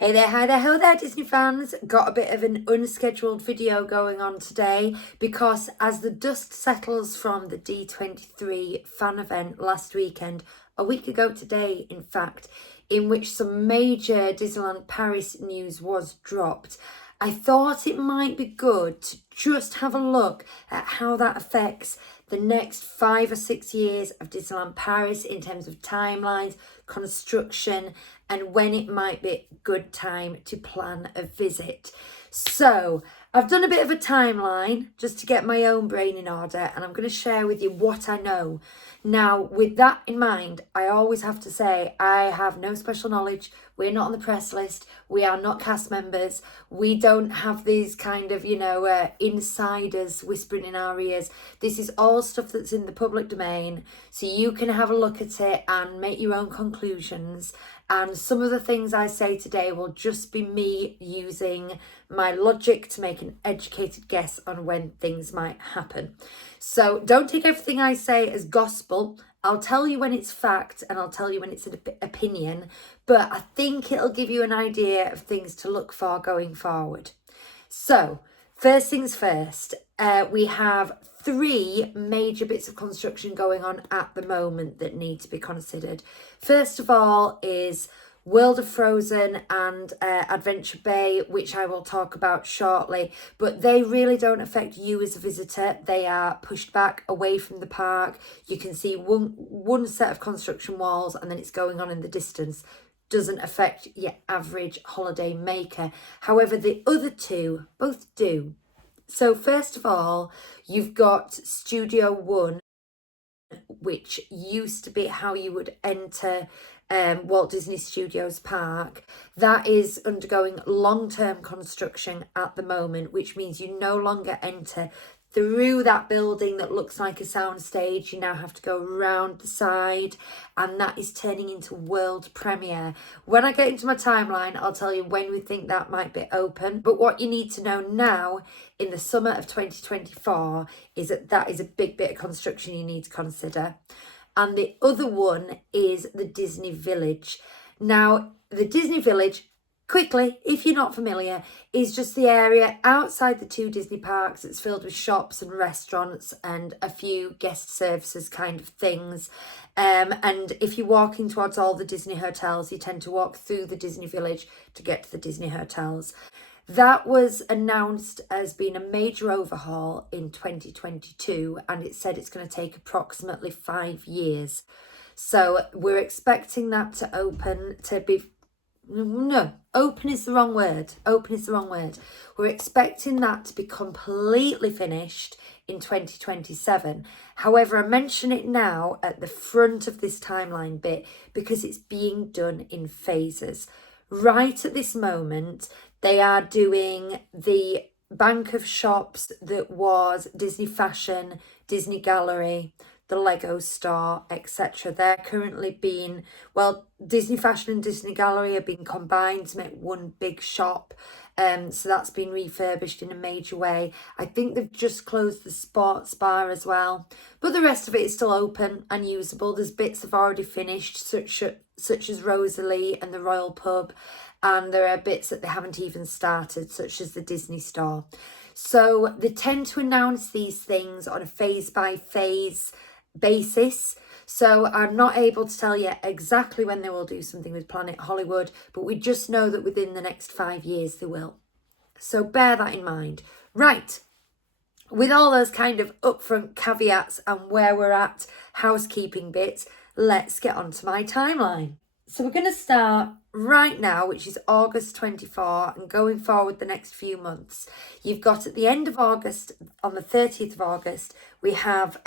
Hey there, hi there, ho there, Disney fans. Got a bit of an unscheduled video going on today because as the dust settles from the D23 fan event last weekend, a week ago today, in fact, in which some major Disneyland Paris news was dropped, I thought it might be good to just have a look at how that affects the next 5 or 6 years of Disneyland Paris in terms of timelines, construction, and when it might be a good time to plan a visit. So I've done a bit of a timeline just to get my own brain in order, and I'm going to share with you what I know. Now, with that in mind, I always have to say I have no special knowledge. We're not on the press list. We are not cast members. We don't have these kind of, insiders whispering in our ears. This is all stuff that's in the public domain, so you can have a look at it and make your own conclusions. And some of the things I say today will just be me using my logic to make an educated guess on when things might happen. So don't take everything I say as gospel. I'll tell you when it's fact and I'll tell you when it's an opinion, but I think it'll give you an idea of things to look for going forward. So first things first, we have 3 major bits of construction going on at the moment that need to be considered. First of all is World of Frozen and Adventure Bay, which I will talk about shortly, but they really don't affect you as a visitor. They are pushed back away from the park. You can see one set of construction walls and then it's going on in the distance. Doesn't affect your average holiday maker. However, the other 2 both do. So first of all, you've got Studio One, which used to be how you would enter Walt Disney Studios Park. That is undergoing long-term construction at the moment, which means you no longer enter through that building that looks like a soundstage. You now have to go around the side, and that is turning into world premiere. When I get into my timeline, I'll tell you when we think that might be open. But what you need to know now in the summer of 2024 is that is a big bit of construction you need to consider. And the other one is the Disney Village. Now, the Disney Village, quickly, if you're not familiar, is just the area outside the 2 Disney parks. It's filled with shops and restaurants and a few guest services kind of things. And if you're walking towards all the Disney hotels, you tend to walk through the Disney Village to get to the Disney hotels. That was announced as being a major overhaul in 2022, and it said it's going to take approximately 5 years. So we're expecting that to open to be... No, open is the wrong word. Open is the wrong word. We're expecting that to be completely finished in 2027. However, I mention it now at the front of this timeline bit because it's being done in phases. Right at this moment, they are doing the bank of shops that was Disney Fashion, Disney Gallery, the Lego store, etc. They're currently being, Disney Fashion and Disney Gallery are being combined to make one big shop. So that's been refurbished in a major way. I think they've just closed the sports bar as well. But the rest of it is still open and usable. There's bits that have already finished, such as Rosalie and the Royal Pub. And there are bits that they haven't even started, such as the Disney store. So they tend to announce these things on a phase-by-phase basis. So I'm not able to tell you exactly when they will do something with Planet Hollywood, but we just know that within the next 5 years they will. So bear that in mind. Right, with all those kind of upfront caveats and where we're at, housekeeping bits, let's get on to my timeline. So we're going to start right now, which is August 24, and going forward the next few months. You've got at the end of August, on the 30th of August, we have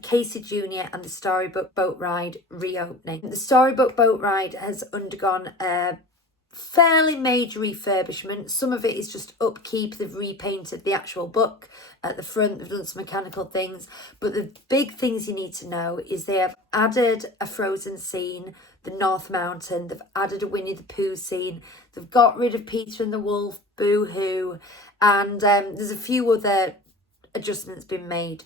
Casey Jr. and the Storybook Boat Ride reopening. The Storybook Boat Ride has undergone a fairly major refurbishment. Some of it is just upkeep. They've repainted the actual book at the front. They've done some mechanical things. But the big things you need to know is they have added a Frozen scene, the North Mountain. They've added a Winnie the Pooh scene. They've got rid of Peter and the Wolf, Boo Hoo. And there's a few other adjustments been made.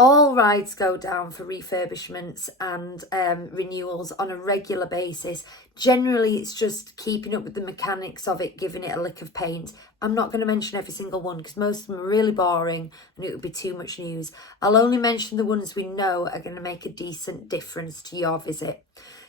All rides go down for refurbishments and renewals on a regular basis. Generally, it's just keeping up with the mechanics of it, giving it a lick of paint. I'm not going to mention every single one because most of them are really boring and it would be too much news. I'll only mention the ones we know are going to make a decent difference to your visit.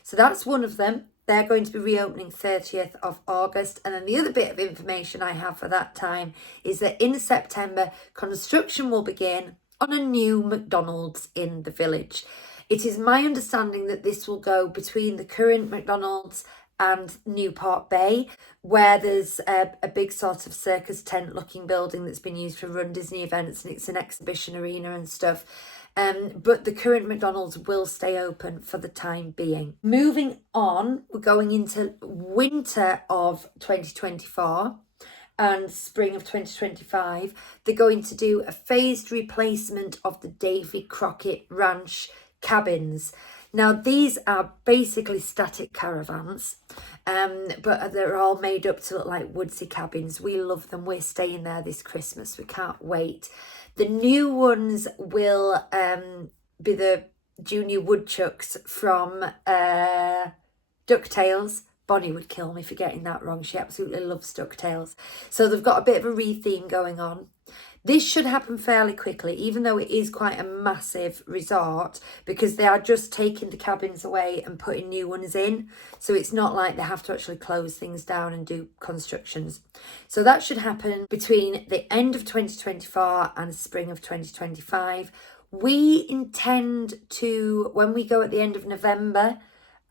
So that's one of them. They're going to be reopening 30th of August. And then the other bit of information I have for that time is that in September, construction will begin on a new McDonald's in the village. It is my understanding that this will go between the current McDonald's and Newport Bay, where there's a big sort of circus tent looking building that's been used to run Disney events, and it's an exhibition arena and stuff. But the current McDonald's will stay open for the time being. Moving on, we're going into winter of 2024 and spring of 2025. They're going to do a phased replacement of the Davy Crockett Ranch cabins. Now, these are basically static caravans, but they're all made up to look like woodsy cabins. We love them. We're staying there this Christmas. We can't wait. The new ones will be the Junior Woodchucks from DuckTales. Bonnie would kill me for getting that wrong. She absolutely loves DuckTales. So they've got a bit of a re-theme going on. This should happen fairly quickly, even though it is quite a massive resort, because they are just taking the cabins away and putting new ones in. So it's not like they have to actually close things down and do constructions. So that should happen between the end of 2024 and spring of 2025. We intend to, when we go at the end of November,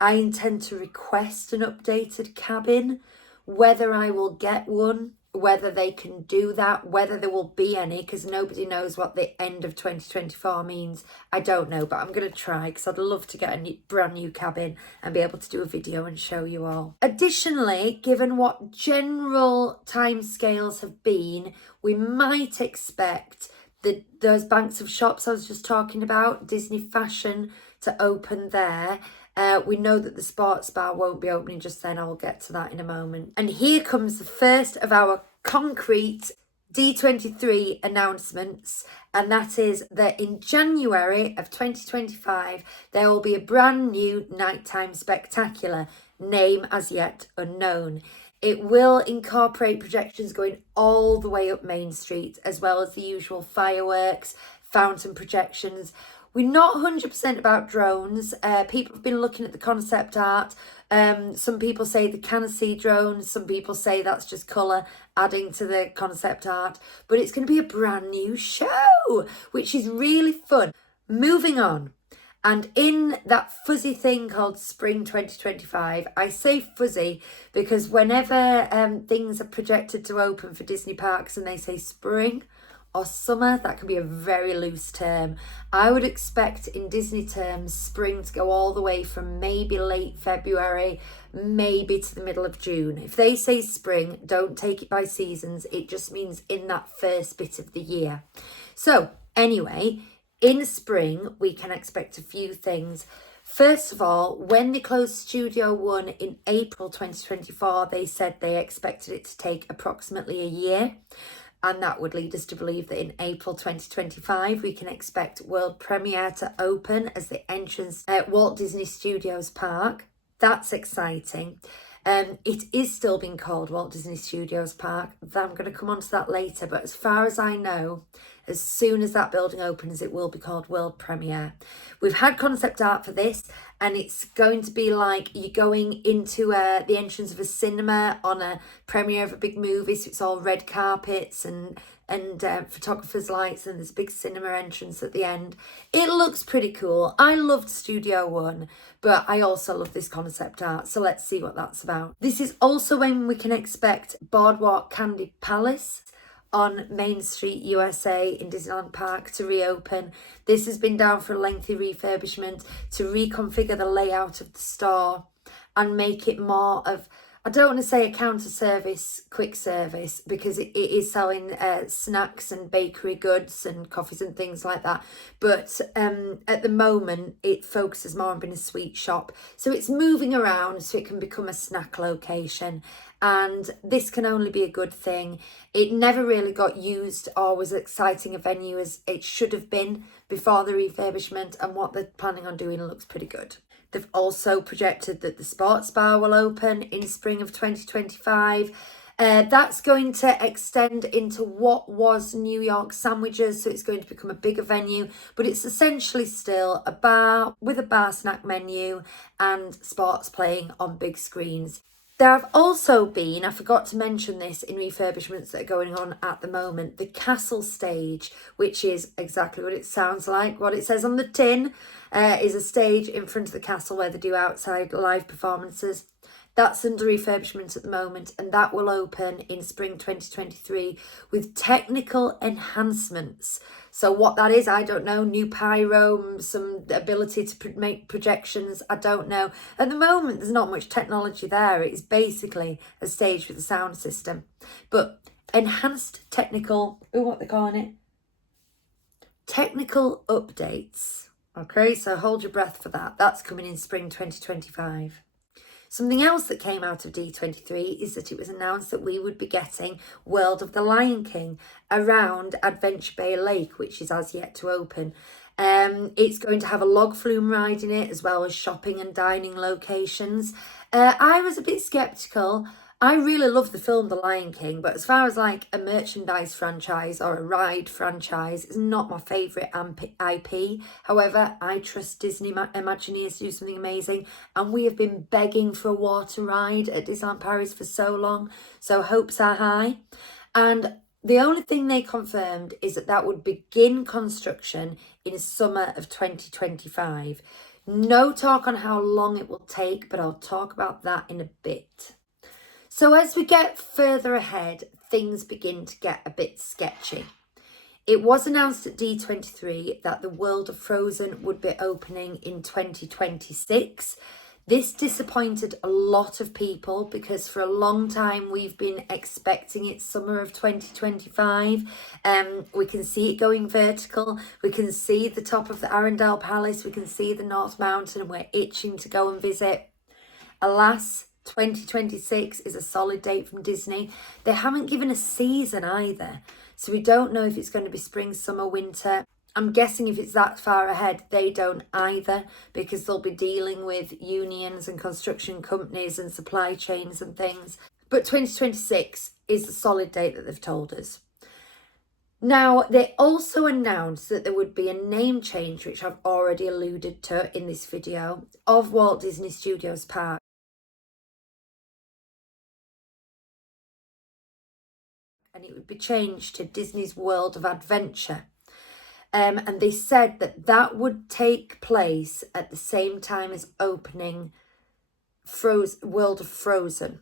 I intend to request an updated cabin. Whether I will get one, whether they can do that, whether there will be any, because nobody knows what the end of 2024 means. I don't know, but I'm going to try because I'd love to get a brand new cabin and be able to do a video and show you all. Additionally, given what general timescales have been, we might expect those banks of shops I was just talking about, Disney Fashion, to open there. We know that the sports bar won't be opening just then. I'll get to that in a moment. And here comes the first of our concrete D23 announcements, and that is that in January of 2025 there will be a brand new nighttime spectacular, name as yet unknown. It will incorporate projections going all the way up Main Street, as well as the usual fireworks, fountain projections. We're not 100% about drones. People have been looking at the concept art. Some people say they can see drones. Some people say that's just colour adding to the concept art. But it's going to be a brand new show, which is really fun. Moving on. And in that fuzzy thing called Spring 2025, I say fuzzy because whenever things are projected to open for Disney parks and they say spring or summer, that can be a very loose term. I would expect in Disney terms spring to go all the way from maybe late February, maybe to the middle of June. If they say spring, don't take it by seasons. It just means in that first bit of the year. So anyway, in spring, we can expect a few things. First of all, when they closed Studio One in April 2024, they said they expected it to take approximately a year. And that would lead us to believe that in April 2025, we can expect world premiere to open as the entrance at Walt Disney Studios Park. That's exciting. It is still being called Walt Disney Studios Park. I'm going to come on to that later. But as far as I know, as soon as that building opens, it will be called World Premiere. We've had concept art for this, and it's going to be like you're going into the entrance of a cinema on a premiere of a big movie. So it's all red carpets and photographers' lights, and there's a big cinema entrance at the end. It looks pretty cool. I loved Studio One, but I also love this concept art. So let's see what that's about. This is also when we can expect Boardwalk Candy Palace on Main Street, USA in Disneyland Park to reopen. This has been down for a lengthy refurbishment to reconfigure the layout of the store and make it more of I don't want to say a counter service, quick service, because it is selling snacks and bakery goods and coffees and things like that. But at the moment, it focuses more on being a sweet shop. So it's moving around so it can become a snack location. And this can only be a good thing. It never really got used or was exciting a venue as it should have been before the refurbishment. And what they're planning on doing looks pretty good. They've also projected that the sports bar will open in spring of 2025. That's going to extend into what was New York Sandwiches, so it's going to become a bigger venue, but it's essentially still a bar with a bar snack menu and sports playing on big screens. There have also been, I forgot to mention this in refurbishments that are going on at the moment, the Castle Stage, which is exactly what it sounds like. What it says on the tin is a stage in front of the castle where they do outside live performances. That's under refurbishment at the moment, and that will open in spring 2023 with technical enhancements. So what that is, I don't know. New pyro, some ability to make projections, I don't know. At the moment, there's not much technology there. It's basically a stage with a sound system. But enhanced technical, what they're calling it? Technical updates. Okay, so hold your breath for that. That's coming in spring 2025. Something else that came out of D23 is that it was announced that we would be getting World of the Lion King around Adventure Bay Lake, which is as yet to open. It's going to have a log flume ride in it, as well as shopping and dining locations. I was a bit sceptical. I really love the film The Lion King, but as far as like a merchandise franchise or a ride franchise, it's not my favourite IP. However, I trust Disney Imagineers to do something amazing, and we have been begging for a water ride at Disneyland Paris for so long, so hopes are high. And the only thing they confirmed is that that would begin construction in summer of 2025. No talk on how long it will take, but I'll talk about that in a bit. So as we get further ahead, things begin to get a bit sketchy. It was announced at D23 that the World of Frozen would be opening in 2026. This disappointed a lot of people because for a long time we've been expecting it summer of 2025. We can see it going vertical. We can see the top of the Arendelle Palace. We can see the North Mountain, and we're itching to go and visit. Alas, 2026 is a solid date from Disney. They haven't given a season either, so we don't know if it's going to be spring, summer, winter. I'm guessing if it's that far ahead, they don't either, because they'll be dealing with unions and construction companies and supply chains and things. But 2026 is the solid date that they've told us. Now, they also announced that there would be a name change, which I've already alluded to in this video, of Walt Disney Studios Park. And it would be changed to Disney's World of Adventure. And they said that that would take place at the same time as opening World of Frozen.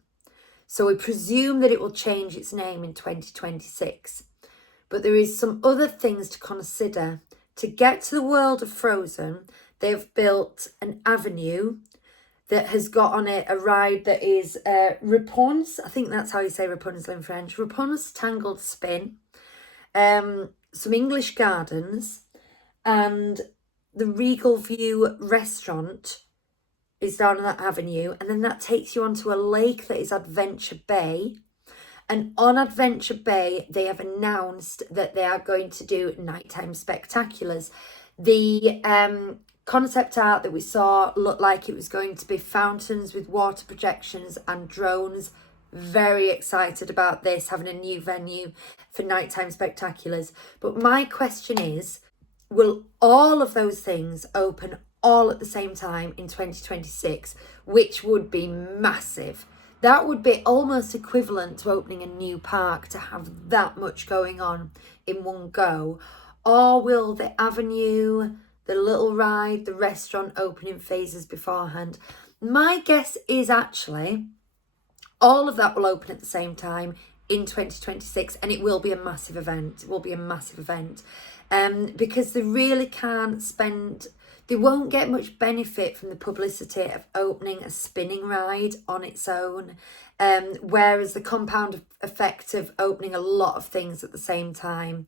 So we presume that it will change its name in 2026. But there is some other things to consider. To get to the World of Frozen, they've built an avenue that has got on it a ride that is Rapunzel. I think that's how you say Rapunzel in French. Rapunzel's Tangled Spin. Some English gardens. And the Regal View restaurant is down on that avenue. And then that takes you onto a lake that is Adventure Bay. And on Adventure Bay, they have announced that they are going to do nighttime spectaculars. The concept art that we saw looked like it was going to be fountains with water projections and drones. Very excited about this, having a new venue for nighttime spectaculars. But my question is, will all of those things open all at the same time in 2026, which would be massive? That would be almost equivalent to opening a new park to have that much going on in one go. Or will the avenue, the little ride, the restaurant open in phases beforehand? My guess is actually all of that will open at the same time in 2026, and it will be a massive event. It will be a massive event because they really can't spend They won't get much benefit from the publicity of opening a spinning ride on its own, whereas the compound effect of opening a lot of things at the same time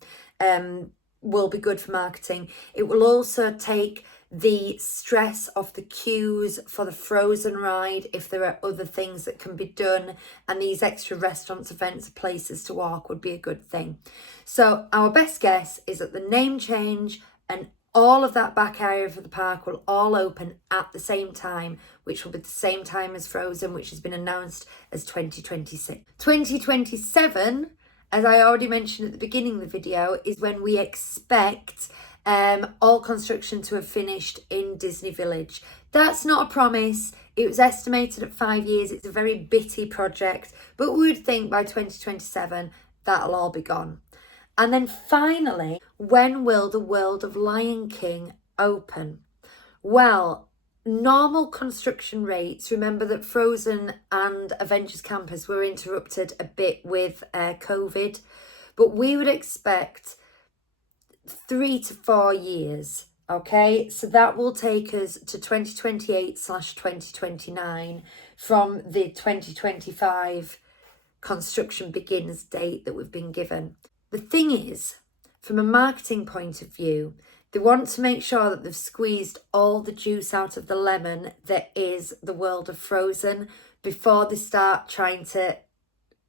will be good for marketing. It will also take the stress off the queues for the Frozen ride if there are other things that can be done, and these extra restaurants, events, places to walk would be a good thing. So our best guess is that the name change and all of that back area for the park will all open at the same time, which will be the same time as Frozen, which has been announced as 2026. 2027, as I already mentioned at the beginning of the video, is when we expect all construction to have finished in Disney Village. That's not a promise. It was estimated at 5 years. It's a very bitty project, but we would think by 2027 that'll all be gone. And then finally, when will the world of Lion King open? Well, normal construction rates, remember that Frozen and Avengers Campus were interrupted a bit with COVID, but we would expect 3 to 4 years. Okay, so that will take us to 2028/2029 from the 2025 construction begins date that we've been given. The thing is, from a marketing point of view, they want to make sure that they've squeezed all the juice out of the lemon that is the world of Frozen before they start trying to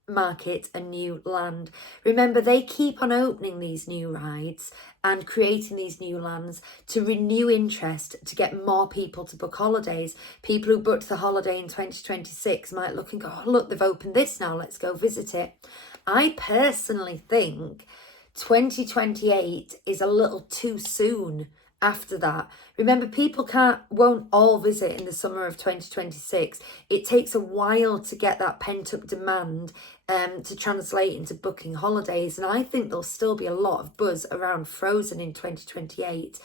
market a new land. Remember, they keep on opening these new rides and creating these new lands to renew interest, to get more people to book holidays. People who booked the holiday in 2026 might look and go, oh, look, they've opened this now, let's go visit it. I personally think 2028 is a little too soon after that. Remember, people won't all visit in the summer of 2026. It takes a while to get that pent-up demand to translate into booking holidays, and I think there'll still be a lot of buzz around Frozen in 2028.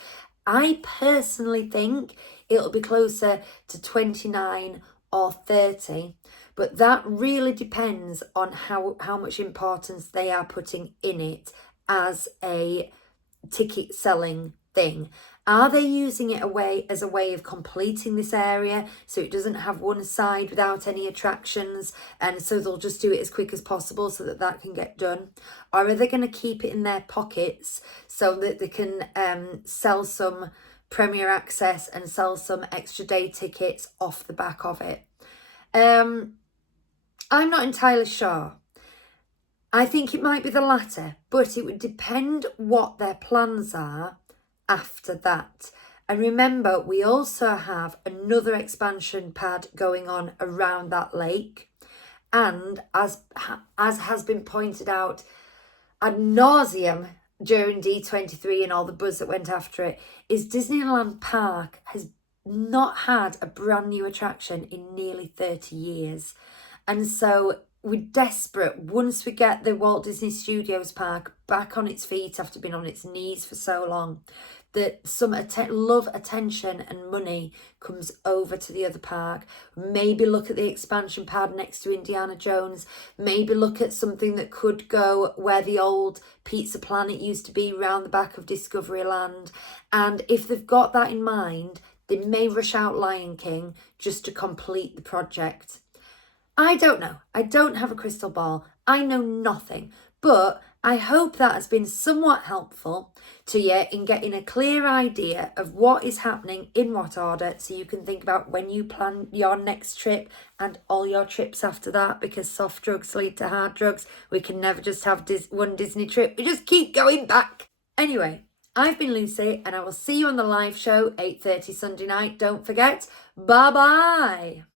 I personally think it'll be closer to 29 or 30, but that really depends on how much importance they are putting in it as a ticket selling thing. Are they using it as a way of completing this area so it doesn't have one side without any attractions, and so they'll just do it as quick as possible so that can get done? Or are they going to keep it in their pockets so that they can sell some premier access and sell some extra day tickets off the back of it? I'm not entirely sure. I think it might be the latter, but it would depend what their plans are after that. And remember, we also have another expansion pad going on around that lake. And as has been pointed out ad nauseum during D23 and all the buzz that went after it, is Disneyland Park has not had a brand new attraction in nearly 30 years. And so we're desperate, once we get the Walt Disney Studios Park back on its feet after being on its knees for so long, that some love, attention and money comes over to the other park. Maybe look at the expansion pad next to Indiana Jones. Maybe look at something that could go where the old Pizza Planet used to be, round the back of Discoveryland. And if they've got that in mind, they may rush out Lion King just to complete the project. I don't know. I don't have a crystal ball. I know nothing. But I hope that has been somewhat helpful to you in getting a clear idea of what is happening in what order, so you can think about when you plan your next trip and all your trips after that, because soft drugs lead to hard drugs. We can never just have one Disney trip. We just keep going back. Anyway, I've been Lucy, and I will see you on the live show, 8:30 Sunday night. Don't forget. Bye-bye.